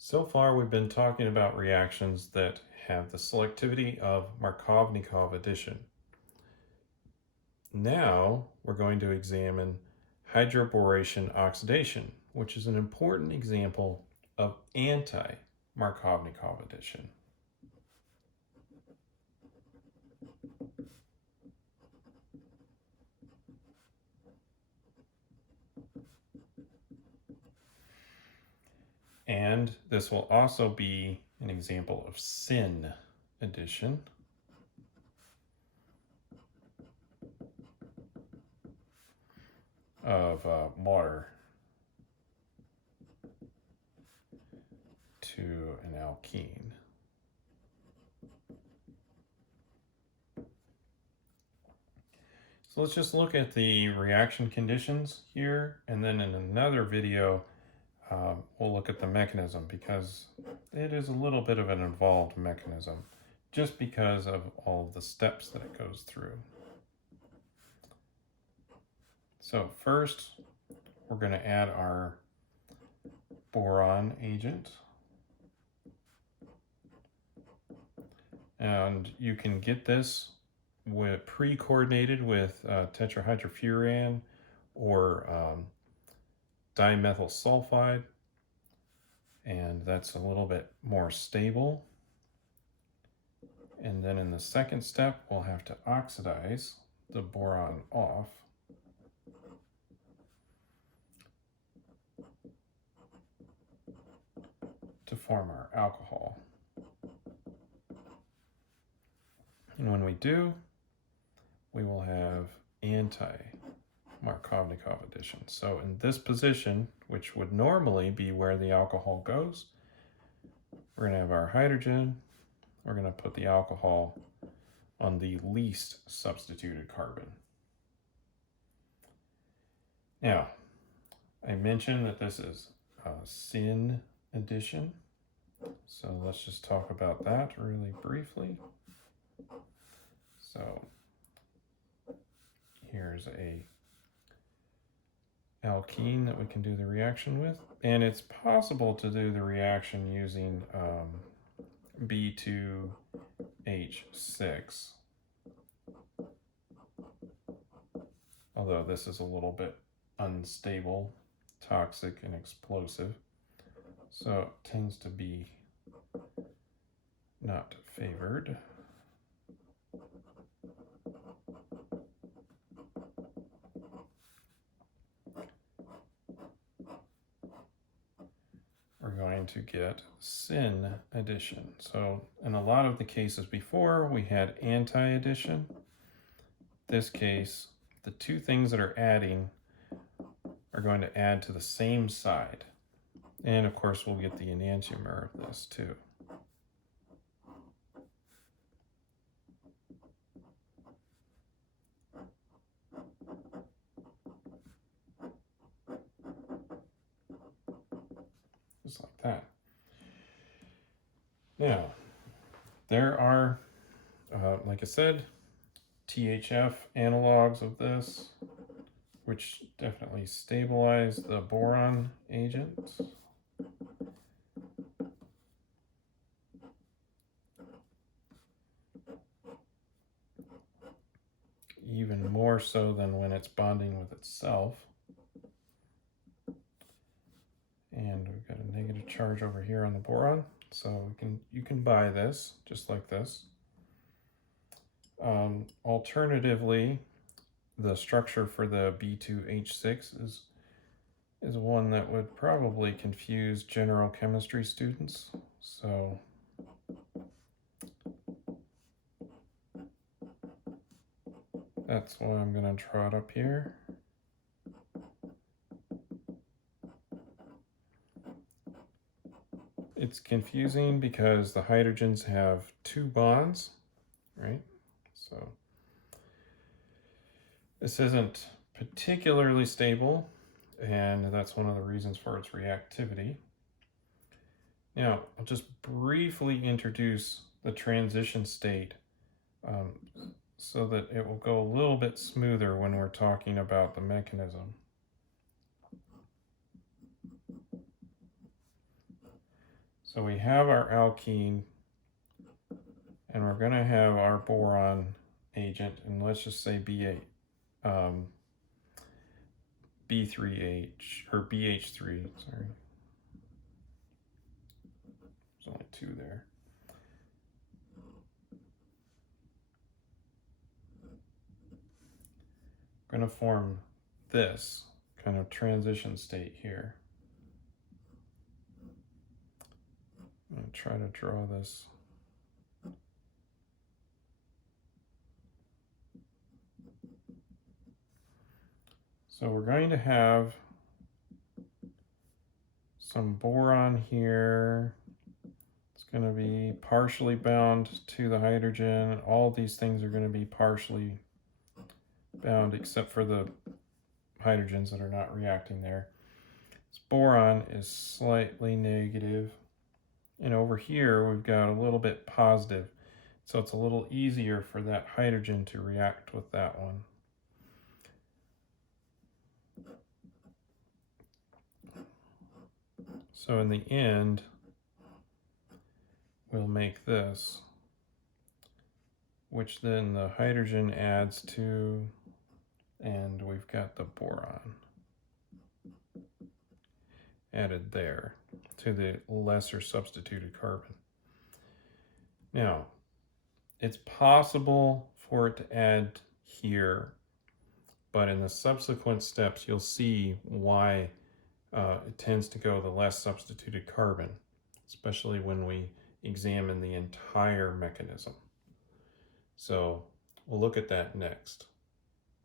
So far, we've been talking about reactions that have the selectivity of Markovnikov addition. Now, we're going to examine hydroboration oxidation, which is an important example of anti-Markovnikov addition. And this will also be an example of syn addition. Of water to an alkene. So let's just look at the reaction conditions here, and then in another video we'll look at the mechanism, because it is a little bit of an involved mechanism just because of all of the steps that it goes through. So first we're going to add our boron agent, and you can get this with pre-coordinated with tetrahydrofuran or dimethyl sulfide, and that's a little bit more stable. And then in the second step, we'll have to oxidize the boron off. To form our alcohol. And when we do, we will have anti-Markovnikov addition. So in this position, which would normally be where the alcohol goes, we're going to have our hydrogen. We're going to put the alcohol on the least substituted carbon. Now, I mentioned that this is syn addition. So let's just talk about that really briefly. So here's a alkene that we can do the reaction with, and it's possible to do the reaction using B2H6, although this is a little bit unstable, toxic, and explosive, so it tends to be not favored. We're going to get syn addition. So in a lot of the cases before, we had anti-addition. This case, the two things that are adding are going to add to the same side. And of course, we'll get the enantiomer of this too. Just like that. Now, there are, like I said, THF analogs of this, which definitely stabilize the boron agent. Even more so than when it's bonding with itself. And we've got a negative charge over here on the boron, so you can buy this just like this. Alternatively, the structure for the B2H6 is one that would probably confuse general chemistry students. So that's why I'm going to draw it up here. It's confusing because the hydrogens have two bonds, right? So this isn't particularly stable, and that's one of the reasons for its reactivity. Now, I'll just briefly introduce the transition state so that it will go a little bit smoother when we're talking about the mechanism. So we have our alkene, and we're going to have our boron agent, and let's just say B3H or BH3, sorry. There's only two there. I'm going to form this kind of transition state here. I'm going to try to draw this. So we're going to have some boron here. It's going to be partially bound to the hydrogen. All these things are going to be partially bound except for the hydrogens that are not reacting there. This boron is slightly negative. And over here, we've got a little bit positive. So it's a little easier for that hydrogen to react with that one. So in the end, we'll make this, which then the hydrogen adds to, and we've got the boron added there to the lesser substituted carbon. Now, it's possible for it to add here, but in the subsequent steps, you'll see why it tends to go the less substituted carbon, especially when we examine the entire mechanism. So we'll look at that next.